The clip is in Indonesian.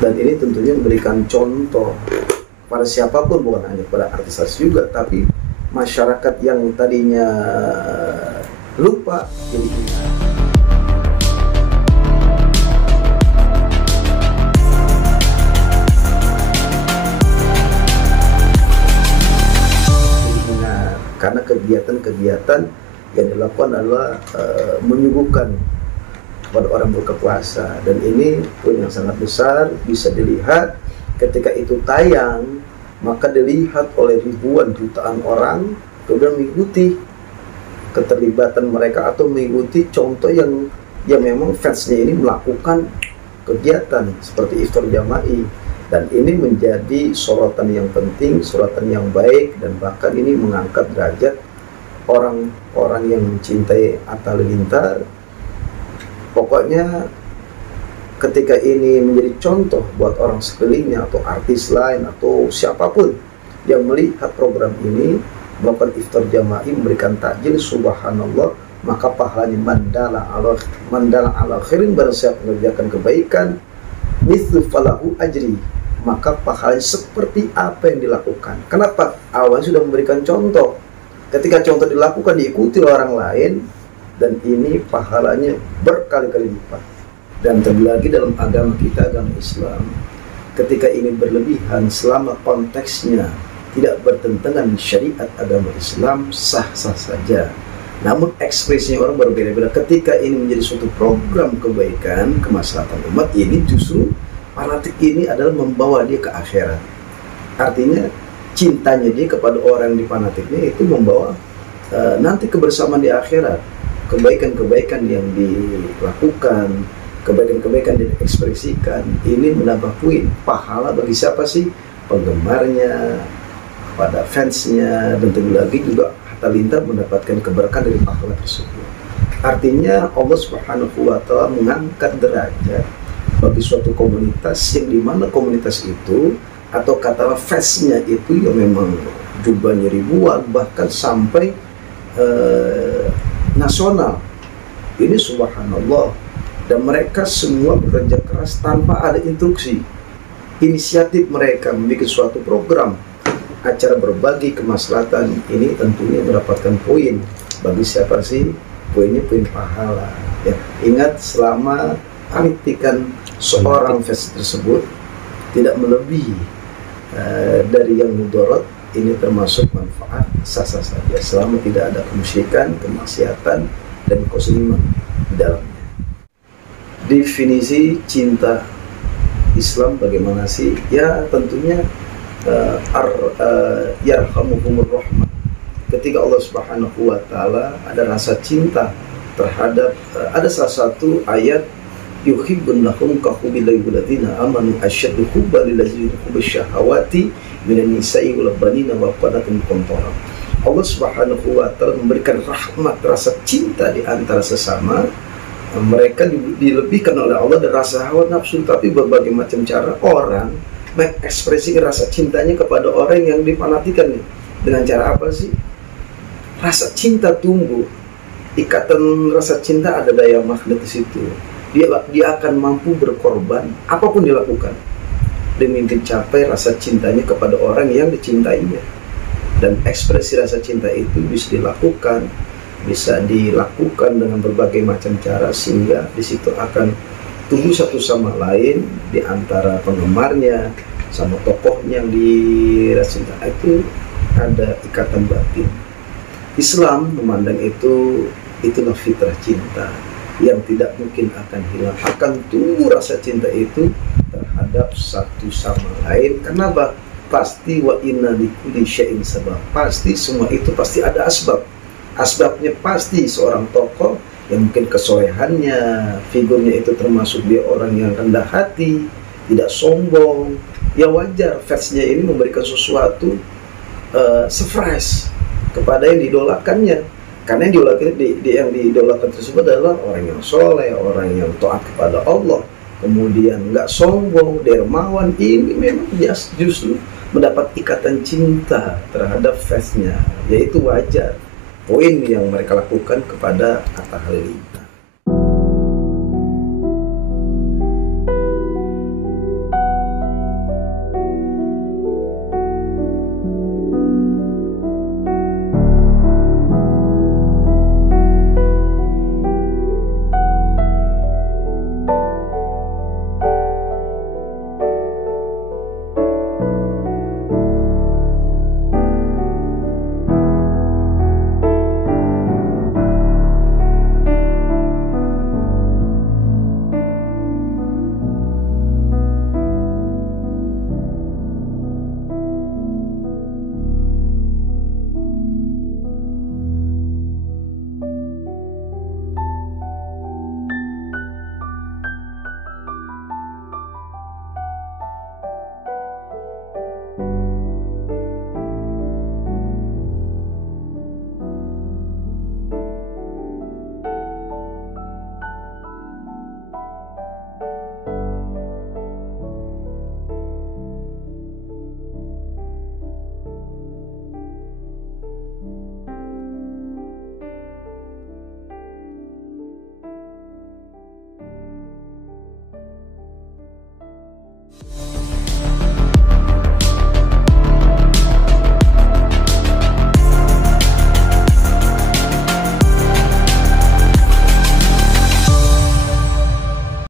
Dan ini tentunya memberikan contoh pada siapapun, bukan hanya pada artis-artis juga, tapi masyarakat yang tadinya lupa jadi ingat. Karena kegiatan-kegiatan yang dilakukan adalah menyuguhkan kepada orang berbuka puasa, dan ini pun yang sangat besar bisa dilihat ketika itu tayang, maka dilihat oleh ribuan jutaan orang, kemudian mengikuti keterlibatan mereka atau mengikuti contoh yang memang fansnya ini melakukan kegiatan seperti iftar jama'i, dan ini menjadi sorotan yang penting, sorotan yang baik, dan bahkan ini mengangkat derajat orang-orang yang mencintai Atta Halilintar. Pokoknya ketika ini menjadi contoh buat orang sekelilingnya atau artis lain atau siapapun yang melihat program ini melakukan iftar jama'i, memberikan takjil, subhanallah, maka pahalanya mandala ala khairin, barang siapa mengerjakan kebaikan mithlu falahu ajri, maka pahalanya seperti apa yang dilakukan. Kenapa? Awalnya sudah memberikan contoh. Ketika contoh dilakukan diikuti orang lain, dan ini pahalanya berkali-kali lipat. Dan terlebih dalam agama kita, agama Islam, ketika ini berlebihan selama konteksnya tidak bertentangan syariat agama Islam, sah-sah saja. Namun ekspresinya orang berbeda-beda. Ketika ini menjadi suatu program kebaikan, kemaslahatan umat, ini justru fanatik ini adalah membawa dia ke akhirat. Artinya cintanya dia kepada orang di fanatiknya itu membawa nanti kebersamaan di akhirat. Kebaikan-kebaikan yang dilakukan, kebaikan-kebaikan yang diekspresikan, ini menambah poin pahala bagi siapa sih? Penggemarnya, pada fansnya, dan tentu lagi juga Atta Halilintar mendapatkan keberkahan dari pahala tersebut. Artinya Allah Subhanahu wa Ta'ala mengangkat derajat bagi suatu komunitas yang dimana komunitas itu atau katakanlah fansnya itu yang memang jumlahnya ribuan, bahkan sampai nasional. Ini subhanallah, dan mereka semua bekerja keras tanpa ada instruksi. Inisiatif mereka membuat suatu program acara berbagi kemaslahatan, ini tentunya mendapatkan poin. Bagi siapa sih? Poinnya poin pahala ya. Ingat, selama kritikan seorang fans tersebut tidak melebihi dari yang mudarat, ini termasuk manfaat, sah-sah saja selama tidak ada kemusyrikan, kemaksiatan, dan kezaliman di dalamnya. Definisi cinta Islam bagaimana sih? Ya tentunya yarhamuhumur rahmah. Ketika Allah Subhanahu wa Ta'ala ada rasa cinta terhadap ada salah satu ayat, yuhibbunahum kahubbillahi walladzina amanu asyaddu hubban lilladzina hubbisyahawati minan nisa'i wal banina wa qanatin qantara. Allah Subhanahu wa Ta'ala memberikan rahmat, rasa cinta di antara sesama. Mereka dilebihkan oleh Allah dari rasa hawa nafsu, tapi berbagai macam cara orang mengekspresikan rasa cintanya kepada orang yang difanatikannya. Dengan cara apa sih? Rasa cinta tumbuh, ikatan rasa cinta ada daya magnet di situ. Dia akan mampu berkorban apapun dilakukan demi mencapai rasa cintanya kepada orang yang dicintainya. Dan ekspresi rasa cinta itu bisa dilakukan dengan berbagai macam cara, sehingga di situ akan tumbuh satu sama lain di antara penggemarnya sama tokohnya yang dirasa cinta. Itu ada ikatan batin. Islam memandang itulah fitrah cinta yang tidak mungkin akan hilang, akan tumbuh rasa cinta itu terhadap satu sama lain. Kenapa? Pasti wa inna likulli syai'in sabab. Pasti semua itu pasti ada asbab. Asbabnya pasti seorang tokoh yang mungkin kesolehannya, figurnya itu termasuk dia orang yang rendah hati, tidak sombong. Ya wajar fansnya ini memberikan sesuatu surprise kepada yang didolakannya. Karena yang didolakan tersebut adalah orang yang soleh, orang yang taat kepada Allah, kemudian nggak sombong, dermawan. Ini memang justru mendapat ikatan cinta terhadap fansnya, yaitu wajar poin yang mereka lakukan kepada Atta Halilintar.